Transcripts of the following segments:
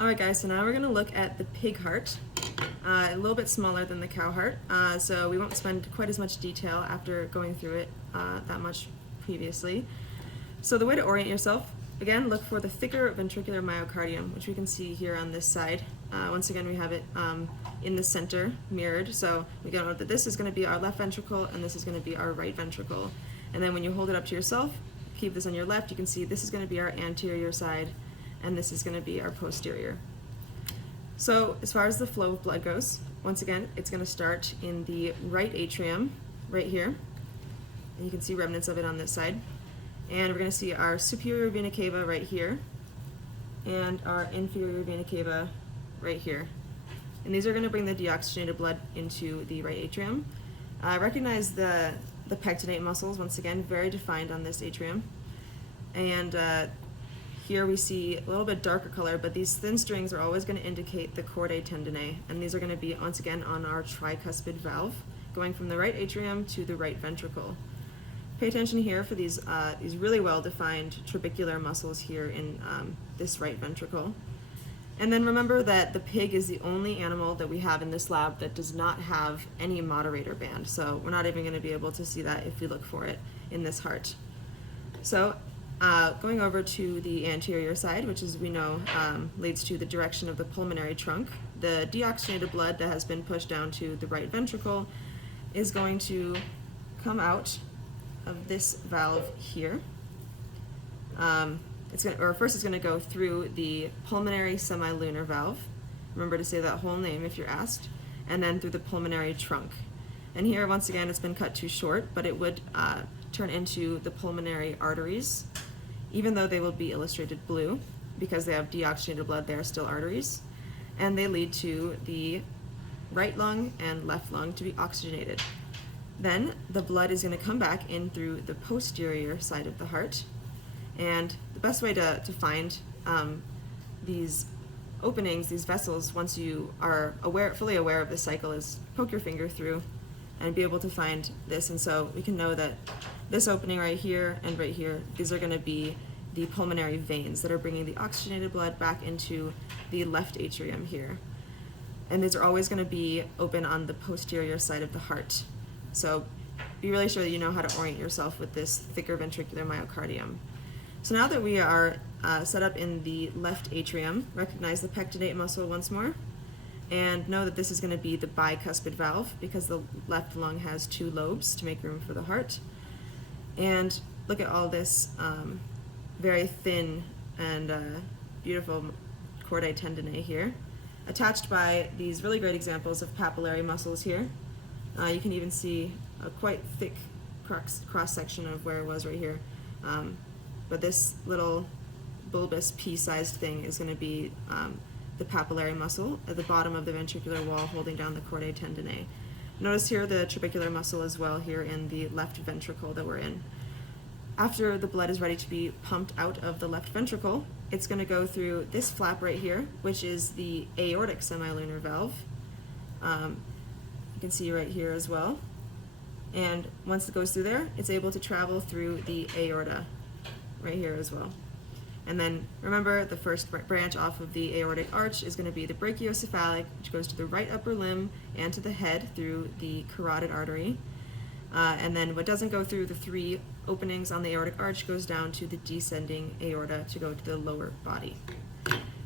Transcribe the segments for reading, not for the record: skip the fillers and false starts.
Alright guys, so now we're going to look at the pig heart, a little bit smaller than the cow heart, so we won't spend quite as much detail after going through it that much previously. So the way to orient yourself, again, look for the thicker ventricular myocardium, which we can see here on this side. Once again, we have it in the center, mirrored, so we can know that this is going to be our left ventricle and this is going to be our right ventricle. And then when you hold it up to yourself, keep this on your left, you can see this is going to be our anterior side and this is going to be our posterior. So as far as the flow of blood goes, once again, it's going to start in the right atrium, right here. And you can see remnants of it on this side. And we're going to see our superior vena cava right here, and our inferior vena cava right here. And these are going to bring the deoxygenated blood into the right atrium. Recognize the pectinate muscles, once again, very defined on this atrium. And here we see a little bit darker color, but these thin strings are always going to indicate the chordae tendineae, and these are going to be, once again, on our tricuspid valve, going from the right atrium to the right ventricle. Pay attention here for these really well-defined trabecular muscles here in this right ventricle. And then remember that the pig is the only animal that we have in this lab that does not have any moderator band, so we're not even going to be able to see that if we look for it in this heart. So going over to the anterior side, which as we know leads to the direction of the pulmonary trunk, the deoxygenated blood that has been pushed down to the right ventricle is going to come out of this valve here. First it's going to go through the pulmonary semilunar valve. Remember to say that whole name if you're asked. And then through the pulmonary trunk. And here, once again, it's been cut too short, but it would turn into the pulmonary arteries. Even though they will be illustrated blue, because they have deoxygenated blood, they are still arteries. And they lead to the right lung and left lung to be oxygenated. Then the blood is going to come back in through the posterior side of the heart. And the best way to find these openings, these vessels, once you are fully aware of the cycle, is poke your finger through and be able to find this. And so we can know that this opening right here and right here, these are going to be the pulmonary veins that are bringing the oxygenated blood back into the left atrium here. And these are always going to be open on the posterior side of the heart. So be really sure that you know how to orient yourself with this thicker ventricular myocardium. So now that we are set up in the left atrium, recognize the pectinate muscle once more, and know that this is going to be the bicuspid valve because the left lung has two lobes to make room for the heart. And look at all this very thin and beautiful chordae tendineae here, attached by these really great examples of papillary muscles here. You can even see a quite thick cross-section of where it was right here. But this little bulbous pea-sized thing is going to be the papillary muscle at the bottom of the ventricular wall holding down the chordae tendineae. Notice here the trabecular muscle as well here in the left ventricle that we're in. After the blood is ready to be pumped out of the left ventricle, it's going to go through this flap right here, which is the aortic semilunar valve. You can see right here as well. And once it goes through there, it's able to travel through the aorta right here as well. And then remember, the first branch off of the aortic arch is going to be the brachiocephalic, which goes to the right upper limb and to the head through the carotid artery. And then what doesn't go through the three openings on the aortic arch goes down to the descending aorta to go to the lower body.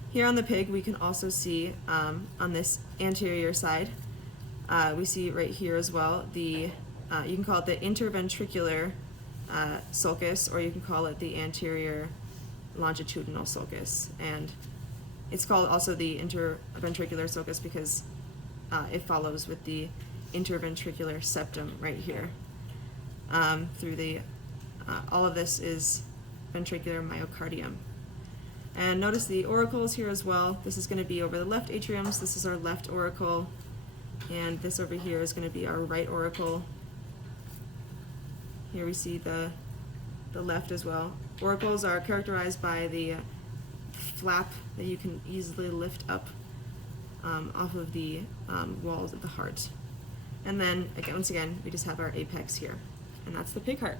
Here on the pig, we can also see on this anterior side, we see right here as well, you can call it the interventricular sulcus, or you can call it the anterior longitudinal sulcus. And it's called also the interventricular sulcus because it follows with the interventricular septum right here. Through the all of this is ventricular myocardium. And notice the auricles here as well. This is going to be over the left atrium, so this is our left auricle, and this over here is going to be our right auricle. Here we see the left as well. Auricles are characterized by the flap that you can easily lift up off of the walls of the heart. And then, again, once again, we just have our apex here. And that's the pig heart.